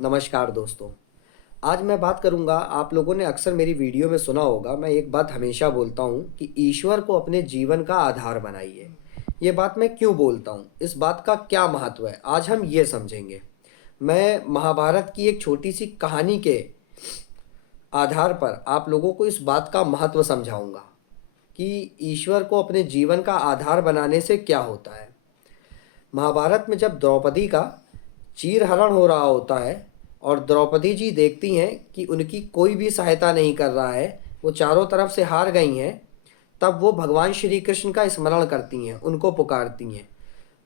नमस्कार दोस्तों। आज मैं बात करूंगा, आप लोगों ने अक्सर मेरी वीडियो में सुना होगा, मैं एक बात हमेशा बोलता हूं कि ईश्वर को अपने जीवन का आधार बनाइए। ये बात मैं क्यों बोलता हूं, इस बात का क्या महत्व है, आज हम ये समझेंगे। मैं महाभारत की एक छोटी सी कहानी के आधार पर आप लोगों को इस बात का महत्व समझाऊंगा कि ईश्वर को अपने जीवन का आधार बनाने से क्या होता है। महाभारत में जब द्रौपदी का चीरहरण हो रहा होता है और द्रौपदी जी देखती हैं कि उनकी कोई भी सहायता नहीं कर रहा है, वो चारों तरफ से हार गई हैं, तब वो भगवान श्री कृष्ण का स्मरण करती हैं, उनको पुकारती हैं।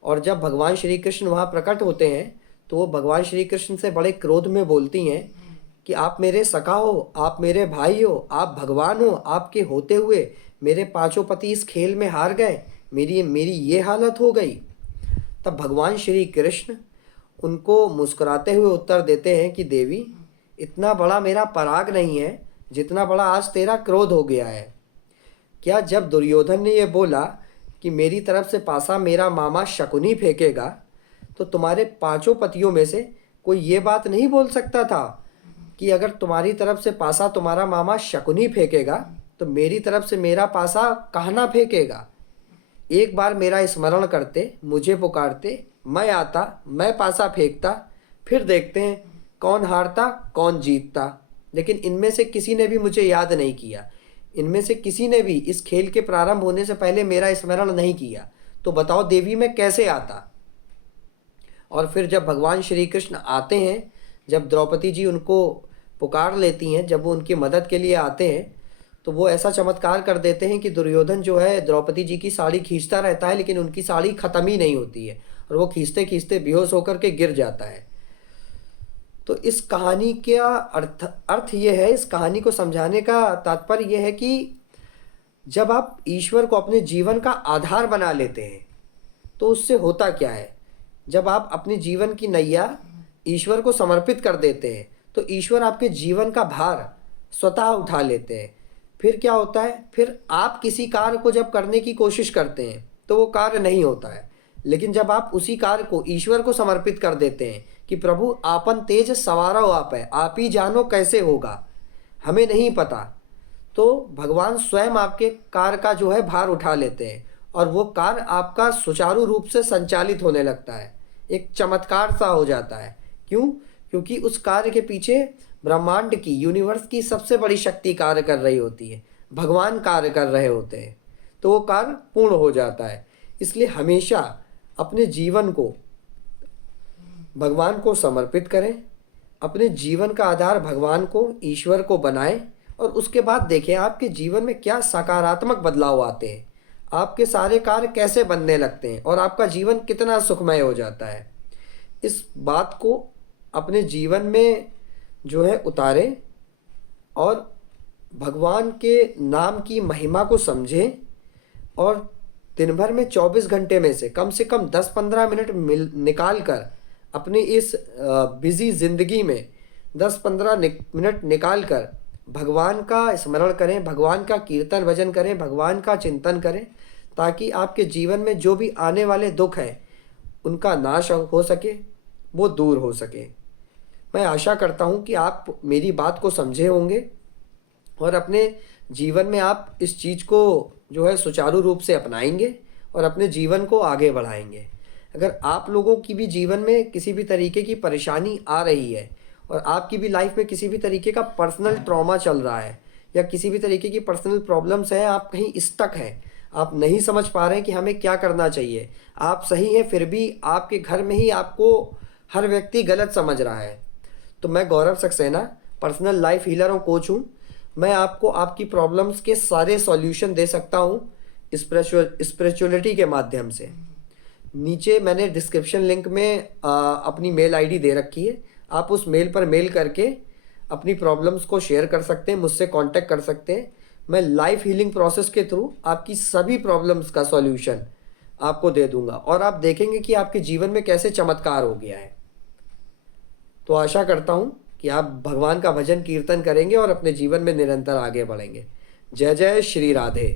और जब भगवान श्री कृष्ण वहाँ प्रकट होते हैं तो वो भगवान श्री कृष्ण से बड़े क्रोध में बोलती हैं कि आप मेरे सखा हो, आप मेरे भाई हो, आप भगवान हो, आपके होते हुए मेरे पांचों पति इस खेल में हार गए, मेरी मेरी ये हालत हो गई। तब भगवान श्री कृष्ण उनको मुस्कुराते हुए उत्तर देते हैं कि देवी, इतना बड़ा मेरा पराग नहीं है जितना बड़ा आज तेरा क्रोध हो गया है। क्या जब दुर्योधन ने यह बोला कि मेरी तरफ से पासा मेरा मामा शकुनी फेंकेगा, तो तुम्हारे पांचों पतियों में से कोई ये बात नहीं बोल सकता था कि अगर तुम्हारी तरफ से पासा तुम्हारा मामा शकुनी फेंकेगा तो मेरी तरफ से मेरा पासा कहना फेंकेगा। एक बार मेरा स्मरण करते, मुझे पुकारते, मैं आता, मैं पासा फेंकता, फिर देखते हैं कौन हारता कौन जीतता। लेकिन इनमें से किसी ने भी मुझे याद नहीं किया, इनमें से किसी ने भी इस खेल के प्रारंभ होने से पहले मेरा स्मरण नहीं किया। तो बताओ देवी, मैं कैसे आता। और फिर जब भगवान श्री कृष्ण आते हैं, जब द्रौपदी जी उनको पुकार लेती हैं, जब वो उनकी मदद के लिए आते हैं, तो वो ऐसा चमत्कार कर देते हैं कि दुर्योधन जो है द्रौपदी जी की साड़ी खींचता रहता है, लेकिन उनकी साड़ी ख़त्म ही नहीं होती है और वो खींचते खींचते बेहोश होकर के गिर जाता है। तो इस कहानी का अर्थ ये है, इस कहानी को समझाने का तात्पर्य यह है कि जब आप ईश्वर को अपने जीवन का आधार बना लेते हैं तो उससे होता क्या है। जब आप अपने जीवन की नैया ईश्वर को समर्पित कर देते हैं तो ईश्वर आपके जीवन का भार स्वतः उठा लेते हैं। फिर क्या होता है, फिर आप किसी कार्य को जब करने की कोशिश करते हैं तो वो कार्य नहीं होता है। लेकिन जब आप उसी कार्य को ईश्वर को समर्पित कर देते हैं कि प्रभु आपन तेज सवारो आप है, आप ही जानो कैसे होगा, हमें नहीं पता, तो भगवान स्वयं आपके कार्य का जो है भार उठा लेते हैं और वो कार्य आपका सुचारू रूप से संचालित होने लगता है, एक चमत्कार सा हो जाता है। क्यों? क्योंकि उस कार्य के पीछे ब्रह्मांड की, यूनिवर्स की सबसे बड़ी शक्ति कार्य कर रही होती है, भगवान कार्य कर रहे होते हैं, तो वो कार्य पूर्ण हो जाता है। इसलिए हमेशा अपने जीवन को भगवान को समर्पित करें, अपने जीवन का आधार भगवान को, ईश्वर को बनाएं और उसके बाद देखें आपके जीवन में क्या सकारात्मक बदलाव आते हैं, आपके सारे कार्य कैसे बनने लगते हैं और आपका जीवन कितना सुखमय हो जाता है। इस बात को अपने जीवन में जो है उतारें और भगवान के नाम की महिमा को समझें और दिन भर में 24 घंटे में से कम 10-15 मिनट निकाल कर अपनी इस बिज़ी ज़िंदगी में 10-15 मिनट निकाल कर भगवान का स्मरण करें, भगवान का कीर्तन भजन करें, भगवान का चिंतन करें, ताकि आपके जीवन में जो भी आने वाले दुख हैं उनका नाश हो सके, वो दूर हो सके। मैं आशा करता हूँ कि आप मेरी बात को समझे होंगे और अपने जीवन में आप इस चीज़ को जो है सुचारू रूप से अपनाएंगे और अपने जीवन को आगे बढ़ाएंगे। अगर आप लोगों की भी जीवन में किसी भी तरीके की परेशानी आ रही है और आपकी भी लाइफ में किसी भी तरीके का पर्सनल ट्रॉमा चल रहा है या किसी भी तरीके की पर्सनल प्रॉब्लम्स हैं, आप कहीं स्टक हैं, आप नहीं समझ पा रहे हैं कि हमें क्या करना चाहिए, आप सही हैं फिर भी आपके घर में ही आपको हर व्यक्ति गलत समझ रहा है, तो मैं गौरव सक्सेना पर्सनल लाइफ हीलर और कोच हूँ। मैं आपको आपकी प्रॉब्लम्स के सारे सॉल्यूशन दे सकता हूँ स्पिरिचुअलिटी के माध्यम से। नीचे मैंने डिस्क्रिप्शन लिंक में अपनी मेल आईडी दे रखी है, आप उस मेल पर मेल करके अपनी प्रॉब्लम्स को शेयर कर सकते हैं, मुझसे कांटेक्ट कर सकते हैं। मैं लाइफ हीलिंग प्रोसेस के थ्रू आपकी सभी प्रॉब्लम्स का सॉल्यूशन आपको दे दूंगा और आप देखेंगे कि आपके जीवन में कैसे चमत्कार हो गया है। तो आशा करता हूँ कि आप भगवान का भजन कीर्तन करेंगे और अपने जीवन में निरंतर आगे बढ़ेंगे। जय जय श्री राधे।